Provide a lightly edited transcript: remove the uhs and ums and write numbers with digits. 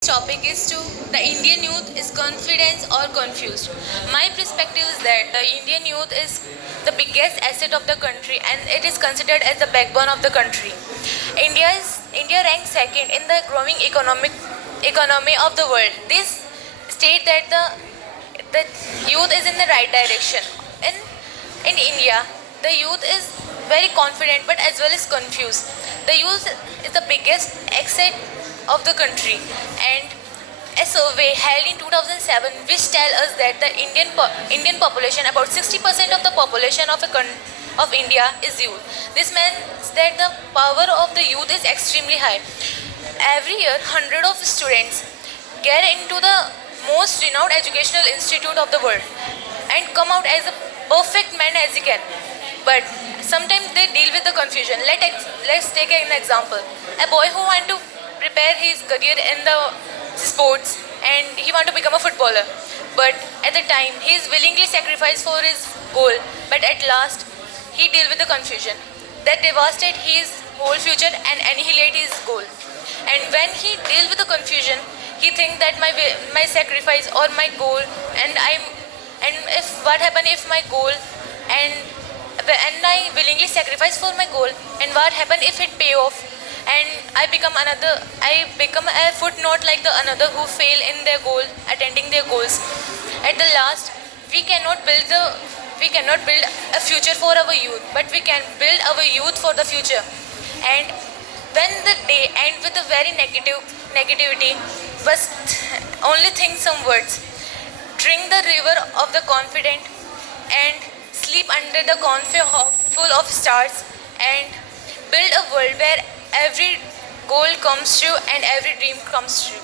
Topic is to the Indian youth is confident or confused. My perspective is that the Indian youth is the biggest asset of the country and it is considered as the backbone of the country. India ranks second in the growing economy of the world. This state that the youth is in the right direction. In India, the youth is very confident but as well as confused. The youth is the biggest asset of the country, and a survey held in 2007 which tell us that the Indian population, about 60% of the population of India is youth. This means that the power of the youth is extremely high. Every year, hundred of students get into the most renowned educational institute of the world and come out as a perfect man as he can. But sometimes they deal with the confusion. Let's take an example. A boy who want to prepare his career in the sports and he want to become a footballer. But at the time, he is willingly sacrificed for his goal. But at last, he deal with the confusion that devastate his whole future and annihilate his goal. And when he deal with the confusion, he think that my sacrifice or my goal and if what happen if my goal and I willingly sacrifice for my goal and what happen if it pay off and I become a footnote like the another who fail in their goal attending their goals. At the last, we cannot build a future for our youth, but we can build our youth for the future. And when the day end with a very negativity, but only think some words. Drink the river of the confident and sleep under the confidence full of stars and build a world where every goal comes true and every dream comes true.